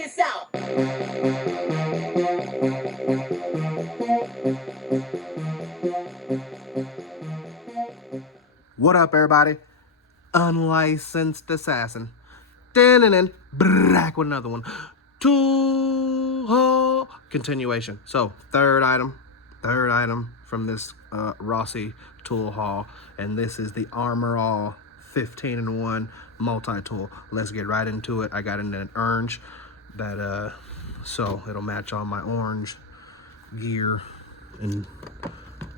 this out. What up, everybody? Unlicensed assassin. Dun back with another one. Tool haul continuation. So third item from this Rossi tool haul, and this is the ARMORALL 15-in-1 multi-tool. Let's get right into it. I got it in an orange that so it'll match all my orange gear and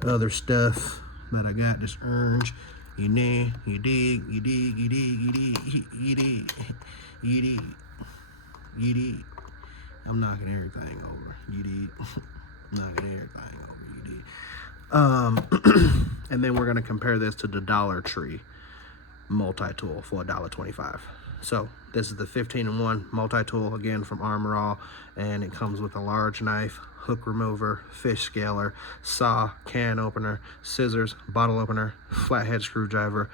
other stuff that I got. This orange. You know, you dig. I'm knocking everything over. You dig. Knocking everything over. You dig. And then we're gonna compare this to the Dollar Tree multi-tool for $1.25. So this is the 15-in-1 multi-tool, again from ARMORALL, and it comes with a large knife, hook remover, fish scaler, saw, can opener, scissors, bottle opener, flathead screwdriver,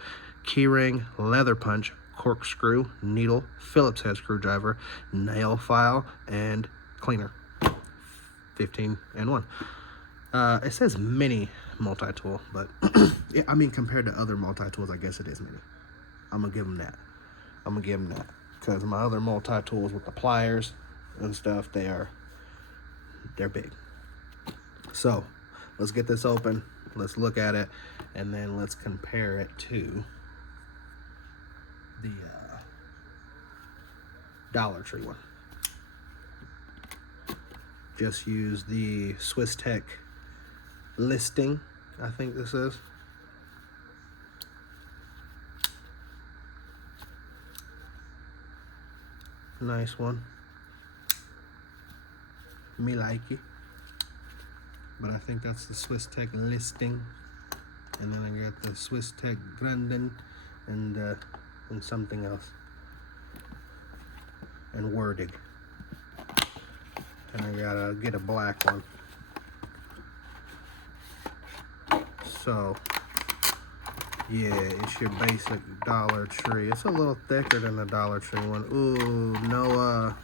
keyring, leather punch, corkscrew, needle, Phillips head screwdriver, nail file, and cleaner. 15-in-1. It says mini multi-tool, but yeah, I mean, compared to other multi-tools, I guess it is mini. I'm gonna give them that. Because my other multi-tools with the pliers and stuff, they're big. So let's get this open, let's look at it, and then let's compare it to the Dollar Tree one. Just use the Swiss Tech listing, I think this is. Nice one. Me like it. But I think that's the Swiss Tech listing. And then I got the Swiss Tech Granden and something else. And Wordig. And I gotta get a black one. So yeah, it's your basic Dollar Tree. It's a little thicker than the Dollar Tree one. Ooh, no,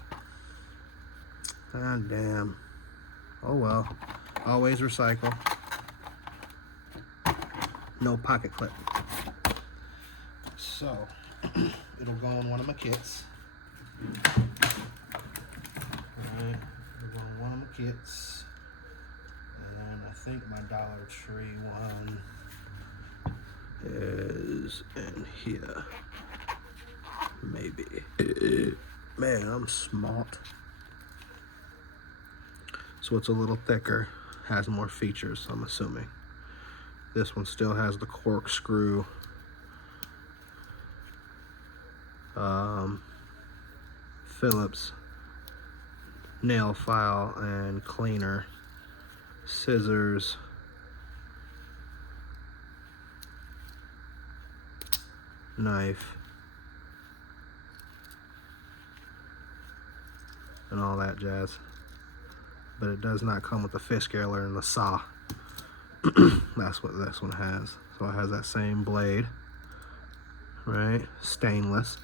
god damn. Oh well. Always recycle. No pocket clip. So, it'll go in one of my kits. Alright, it'll go in one of my kits. And I think my Dollar Tree one is in here. Maybe. Man, I'm smart. So it's a little thicker, has more features, I'm assuming. This one still has the corkscrew, Phillips nail file and cleaner, scissors, knife, and all that jazz. But it does not come with the fish scaler and the saw. That's what this one has. So it has that same blade, right? Stainless.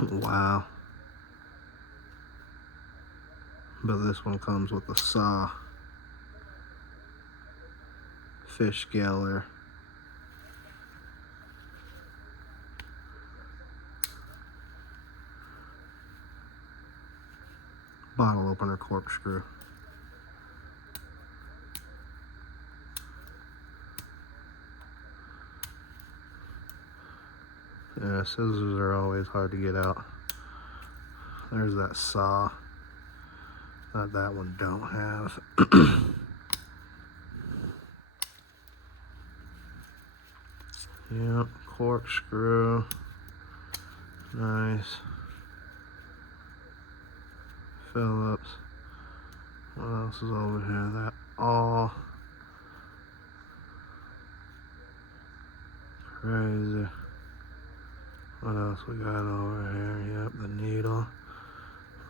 Wow. But this one comes with the saw, fish scaler, bottle opener, corkscrew. Yeah, scissors are always hard to get out. There's that saw that one don't have. Yep, corkscrew. Nice. Phillips. What else is over here? That all. Crazy. What else we got over here? Yep, the needle.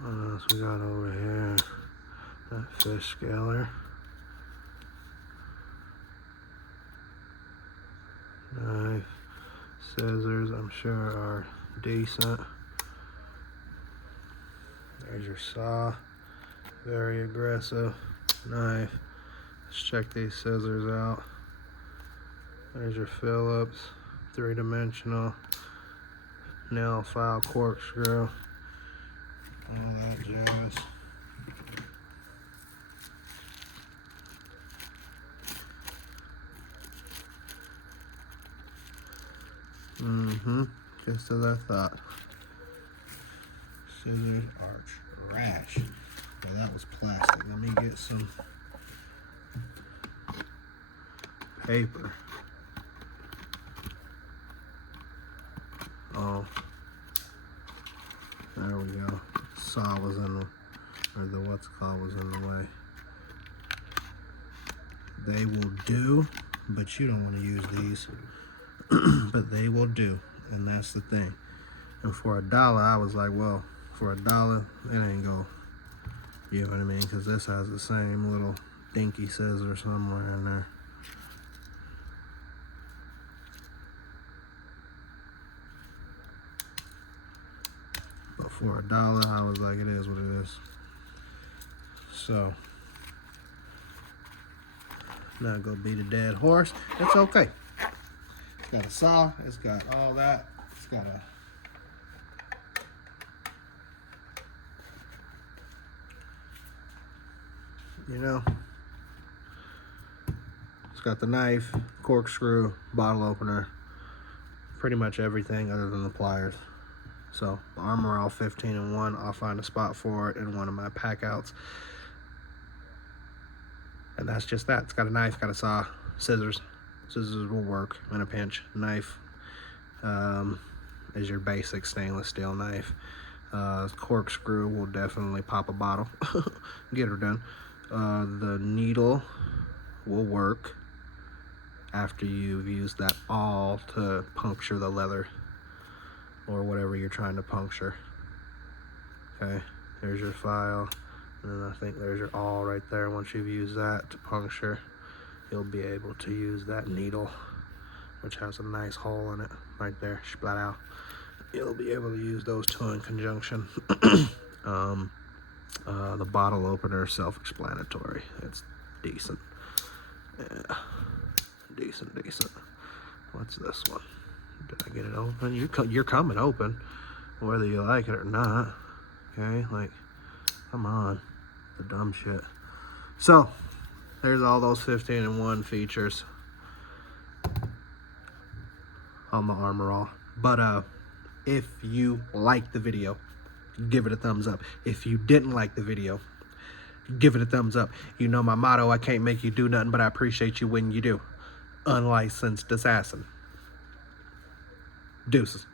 What else we got over here? That fish scaler. Knife. Scissors, I'm sure, are decent. There's your saw. Very aggressive knife. Let's check these scissors out. There's your Phillips, 3-dimensional nail file corkscrew. All that jazz. Just as I thought. Scissors are trash. Well, that was plastic. Let me get some paper. Oh, there we go. Saw was in the, or the what's called was in the way. They will do, but you don't want to use these. But they will do, and that's the thing. And for $1, I was like, well, for $1, it ain't go. You know what I mean? Because this has the same little dinky scissor somewhere in there. But for $1, I was like, it is what it is. So, not gonna beat a dead horse. It's okay. It's got a saw. It's got all that. It's got a it's got the knife, corkscrew, bottle opener, pretty much everything other than the pliers. So the ARMORALL 15-in-1, I'll find a spot for it in one of my pack outs. And that's just that. It's got a knife, got a saw, scissors. Scissors will work in a pinch. Knife is your basic stainless steel knife. Corkscrew will definitely pop a bottle, get her done. The needle will work after you've used that awl to puncture the leather or whatever you're trying to puncture. Okay, there's your file, and then I think there's your awl right there. Once you've used that to puncture, you'll be able to use that needle, which has a nice hole in it right there, splat out. You'll be able to use those two in conjunction. The bottle opener is self-explanatory. It's decent. Yeah, decent. What's this one? Did I get it open? You're coming open, whether you like it or not. Okay, like, come on, the dumb shit. So, there's all those 15-in-1 features on the ARMORALL. But if you liked the video, give it a thumbs up. If you didn't like the video, give it a thumbs up. You know my motto, I can't make you do nothing, but I appreciate you when you do. Unlicensed assassin. Deuces.